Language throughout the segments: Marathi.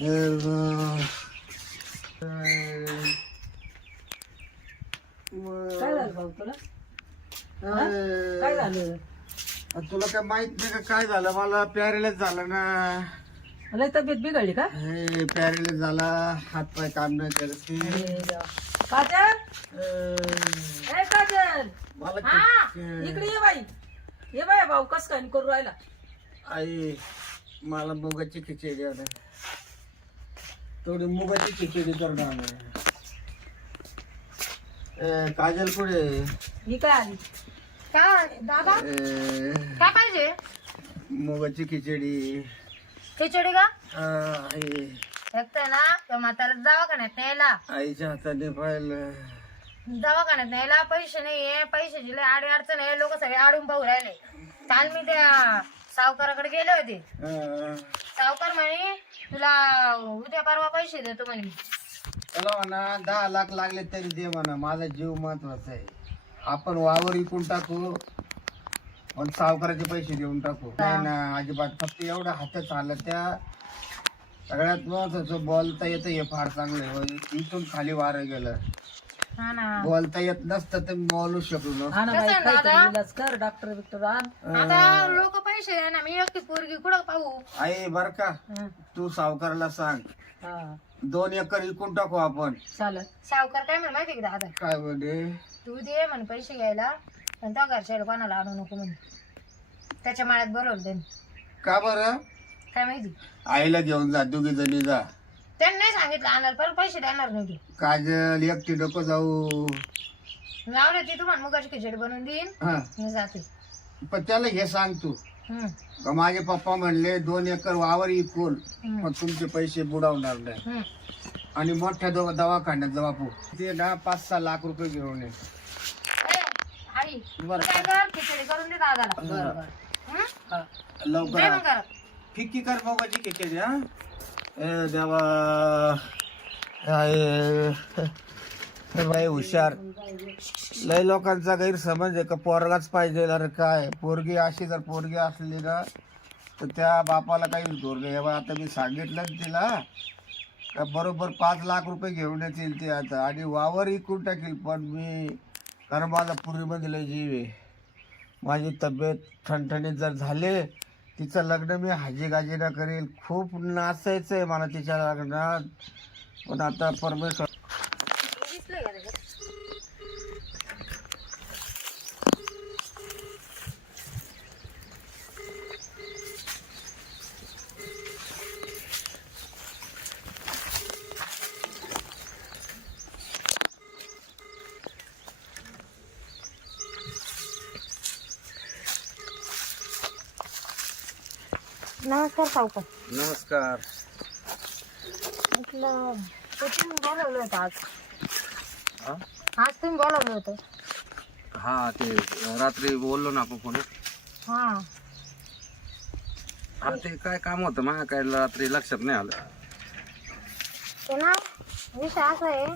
काय झालं भाऊ तुला? काय झालं? तुला काय माहित नाही का काय झालं? मला पॅरेलाइज झालं ना. मला तब्येत बिघडली का? हे पॅरेलाइज झाला, हात पाय काम नाही करत. काजल, ए काजल, मला इकडे ये बाई. ये बाई भाऊ कस काय करू राहिला? आई मला मुगाची खिचडी आहे, थोडी मुगाची खिचडी कर ना. काजल कुठे? ही काय आली? काय दादा काय पाहिजे? मुगाची खिचडी. खिचडी का? आई एक तर ना त्या म्हातारा दवाखान्यात न्यायला, आईच्या हाताने पाहिलं. दवाखान्यात न्यायला पैसे नाहीये. पैशाची लय आडी अडचण आहे. लोक सगळे आडून पाहू राहिले. काल मी त्या सावकाराकडे गेले होते. सावकार म्हणे तुला उद्या परवा पैसे देतो म्हणे. चला म्हणा 10 लाख लागले तरी दे म्हणा, माझा जीव महत्वाचा आहे. आपण वावर विकून टाकू पण सावकाराचे पैसे देऊन टाकू. नाही ना अजिबात. फक्त एवढं हातच आलं. त्या सगळ्यात महत्वाचं बोलता येतं हे फार चांगलं आहे. इथून खाली वारं गेलं. हा ना बोलता येत नसतं तर बोलू शकलो नसतो. हा ना बाई, काहीतरी इलाज कर. डॉक्टर बिक्टर आण. आता लोक पैसे आहे ना, मी एकटी पोरगी कुठं पाहू? आई बर का, तू सावकाराला सांग हा 2 एकर विकून टाकू आपण. चालेल. सावकार काय म्हणे माहिती का दादा? काय म्हणजे? तू दे म्हणे पैसे घ्यायला, पण त्या घरच्या कोणाला आणू नको म्हणे. त्याच्या माळ्यात बरोबर त्यांनी. का बरं? काय माहिती, आईला घेऊन जा, दोघी जणी जा. त्यांनी नाही सांगितलं आणायला, पण पैसे देणार नाही ते. काजल एकटी नको जाऊ. लावलं ती तुम्हाला मुगाची खिचडी बनवून देईन, हा मी जाते. पण त्याला हे सांग तू हम्म, का माझे पप्पा म्हणले 2 एकर वावर विकून हम्म, पण तुमचे पैसे बुडवणार नाही. हम्म. आणि मोठ्या दवाखान्यात जाऊ आपण. ते ना 5-6 लाख रुपये घेऊन ये. ए, हरी, तू बरं. काय कर, खिचडी करून दे दादाला. बरोबर. हम्म? लवकर दे आ. मग करा. फिक्की कर मोबाईलची खिचडी. हा ए देवा, हे बाई हुशार. लय लोकांचा गैरसमज आहे का पोरगाच पाहिजे. अरे काय पोरगी अशी जर पोरगी असली ना तर त्या बापाला काहीच जोर नाही. आता मी सांगितलं तिला का बरोबर 5 लाख रुपये घेऊन येतील ते आता, आणि वावर विकून टाकील. पण मी, कारण माझा पूर्वीमध्ये लय जीव आहे. माझी तब्येत ठणठणीत जर झाले, तिचं लग्न मी हाजीगाजीला करेल. खूप नाचायचं आहे मला तिच्या लग्नात. पण आता परमेश्वर. दिसलंय का त्याच्यात? नमस्कार सावकार. नमस्कार. म्हटलं ते तुम्ही बोलवलं होतं आज. हा? आज तुम्ही बोलवलं होतं. हा ते रात्री बोललो ना आपण फोन. हा हा ते काय काम होतं मला काय रात्री लक्षात नाही आलं. ते ना विषय असा आहे,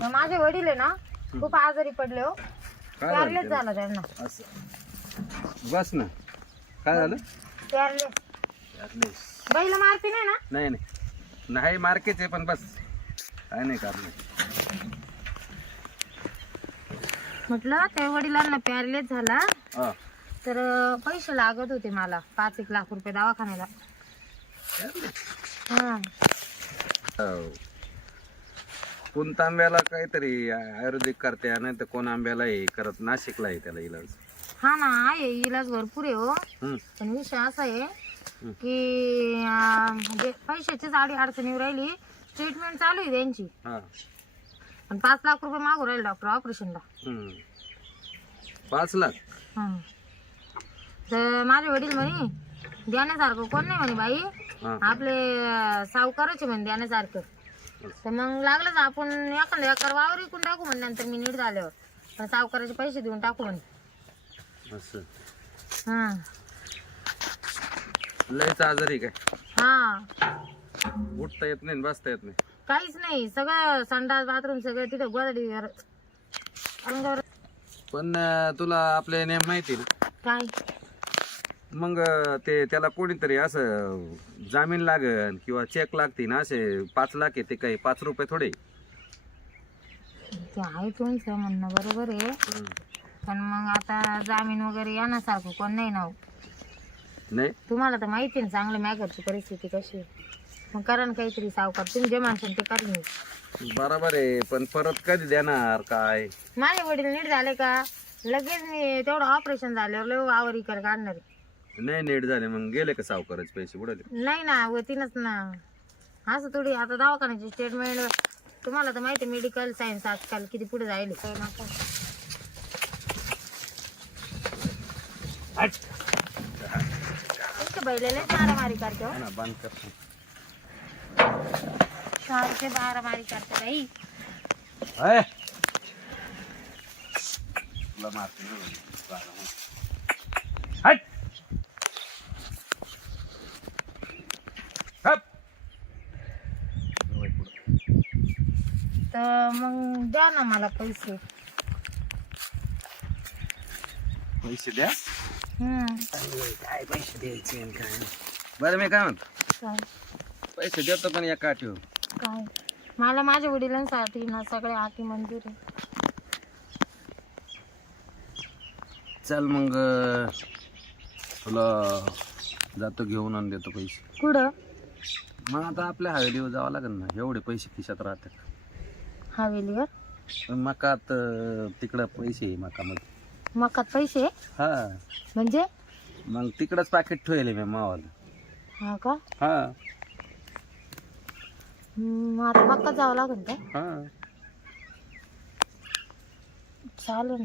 तर माझे वडील आहे ना खूप आजारी पडले हो. पॅरलेस झाला त्यांना. असं बस ना. काय झालं? पॅरलेस. बैल मारती नाही ना? नाही नाही नाही मार्केट आहे पण बस काय नाही कारण. म्हटलं त्या वडिलांना पॅरलेस झाला हा तर पैसे लागत होते मला 5-1 लाख रुपये दवाखान्याला. हा कोण तांब्याला काहीतरी आयुर्वेदिक करते, नाही तर कोण आंब्याला हे करत. नाशिकला आहे त्याला इलाज. हा ना आहे, इलाज भरपूर आहे हो. पण विषय असा आहे की म्हणजे पैशाचीच आडी अडचण येऊ राहिली. ट्रीटमेंट चालू आहे त्यांची, पण 5 लाख रुपये मागू राहिले डॉक्टर ऑपरेशनला. 5 लाख? तर माझे वडील म्हणे देण्यासारखं कोण नाही म्हणे बाई, आपले सावकारच आहे म्हणे देण्यासारखं. तर मग लागलंच आपण एखादा एकर वावर विकून टाकू म्हणे, नंतर मी नीट झाल्यावर. पण सावकाराचे पैसे देऊन टाकू म्हणे. हा लयच आजारी काय? हा उठता येत नाही, बसता येत नाही, काहीच नाही. सगळं संडास बाथरूम सगळं तिथं गोदडीवर अंगावर. पण तुला आपले नेम माहिती ना? काय मग ते त्याला कोणीतरी असं जामीन लागन किंवा चेक लागतील ना, असे 5 लाख आहे ते काही 5 रुपये थोडे. ते आहे तुमचं म्हणणं बरोबर आहे, पण मग आता जामीन वगैरे येण्यासारखं कोण नाही ना हो. नाही तुम्हाला तर माहिती आहे ना चांगलं मॅगरची परिस्थिती कशी आहे. मग करा ना काहीतरी सावकार, तुम्ही जे माणसाल ते करा नाही. बरोबर आहे, पण परत कधी देणार काय? माझे वडील नीट झाले का लगेच मी तेवढं ऑपरेशन झाल्यावर लय वावर इकडे काढणार आहे. नाही नीट झाले मग गेले का सावकाराचे पैसे बुडाले? नाही ना होतीनच ना, असं थोडी. आता दवाखान्याची स्टेटमेंट तुम्हाला तर माहिती आहे, मेडिकल सायन्स आजकाल किती पुढे जायले. बैलेलेच मारामारी करते हो. हा ना, बंद कर. सारखे मारामारी करते बाई. ए! तुला मारते ना. हट! हप! तर मग द्या ना मला पैसे. पैसे द्या. काय पैसे द्यायचे आणि काय? बरं मी काय म्हणतो, काय पैसे देतो पण या काठीवर. काय मला माझ्या वडिलांसाठी ना सगळे आटी मंजूर आहे. चल मग तुला जातो घेऊन आणि देतो पैसे. कुठं? मग आता आपल्या हवेलीवर जावं लागेल ना, एवढे पैसे खिशात राहतात. हवेलीवर? पण मकात तिकडं पैसे आहे मकामध्ये. मकात पैसे? हा म्हणजे? मग तिकडंच पाकिट ठेवले मी मावाला. हा का? हा मग आता मक्का जावं लागेल का? हा चालेल.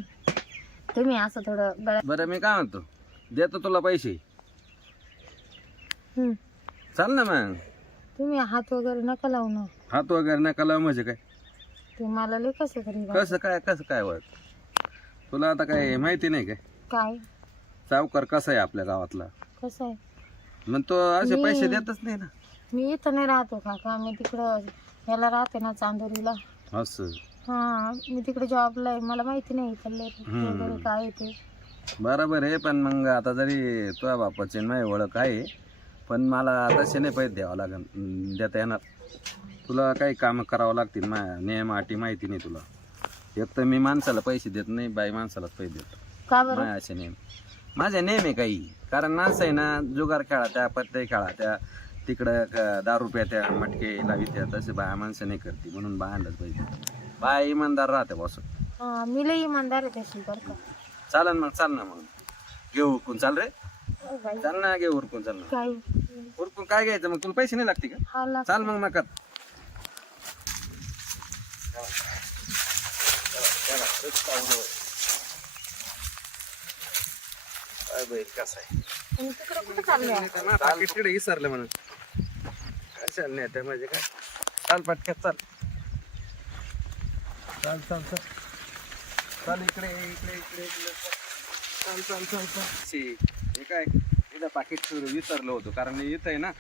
तुम्ही असं थोडं गळ्यात. बरं मी काय म्हणतो, देतो तुला पैसे. चाल ना मग. तुम्ही हात वगैरे नका लावू ना. हात वगैरे नका लावू म्हणजे काय? ते मला लय कसं तरी कसं काय वळ तुला आता काय माहिती नाही काय? काय सावकार कसा आहे आपल्या गावातला? कसं आहे? मग तो असे पैसे देतच नाही ना. मी इथं नाही राहतो काका, मी तिकडं याला राहते ना चांदोरीला. असं? हा मी तिकडे जॉबला आहे, मला माहिती नाही इथलं वगैरे काय आहे ते. बरोबर आहे, पण मग आता जरी तुझ्या बापाची माझी ओळख आहे, पण मला तसे नाही पैसे द्यावं लागेल, देता येणार. तुला काही कामं करावं लागतील, नियम अटी माहिती नाही तुला. एक तर मी माणसाला पैसे देत नाही, बाई माणसालाच पैसे देतो. का बरं? माझे असे नेम, माझे नेम आहे काही. कारण माणसं आहे ना, जुगार खेळा त्या, पत्ते खेळा त्या, तिकडं दारू प्यात्या, मटके लावित्या, तसे बाया माणसं नाही करते, म्हणून बायांनाच पाहिजे. बाया इमानदार राहते बस. हा मी लय इमानदार आहे तशी बरं का. चालन मग, चाल ना मग. घेऊ उरकून, चाल रे. हो बाई. चाल ना, घे उरकून, चाल ना. काय उरकून काय घ्यायचं मग? तुला पैसे नाही लागते का? हा लाग. चाल मग मकात. कसं आहे तुम्ही तिकडे कुठे चालले? पाकिट तिकडे विसरलं म्हणून. कशाला नाही त्या म्हणजे काय? चाल पटक्यात, चाल चाल चाल चाल चाल इकडे इकडे इकडे इकडे चाल चाल चाल चाल. हे काय इथं पाकिट विसरलो होतो, कारण मी इथं आहे ना,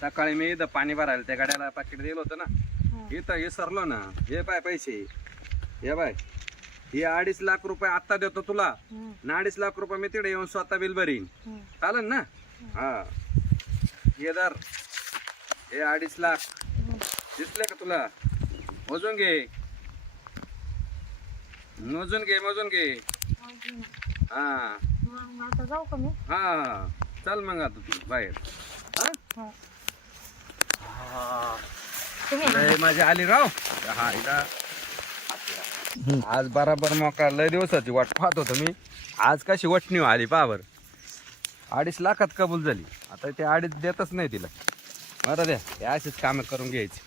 सकाळी मी इथं पाणी भरायला त्या गाड्याला पाकिट दिलं होतं ना, इथं विसरलो ना. हे पाय पैसे, हे बाय, हे 2.5 लाख रुपये आत्ता देतो तुला, ना 2.5 लाख रुपये मी तिकडे येऊन स्वतः बिल भरीन. चालेल ना? हा हे दर, हे 2.5 लाख दिसले का तुला? मोजून घे, मोजून घे, मोजून घे. हा मग आता जाऊ का मी? हा चल मग आता तू बाहेर. तुम्ही माझी आली राव. हा इथं आज बराबर मोकळा, लय दिवसाची वाट पाहत होतो मी. आज कशी वटणी आली पावर. 2.5 लाखात कबूल झाली. आता ते 2.5 देतच नाही तिला. बरं द्या, हे अशीच कामं करून घ्यायची.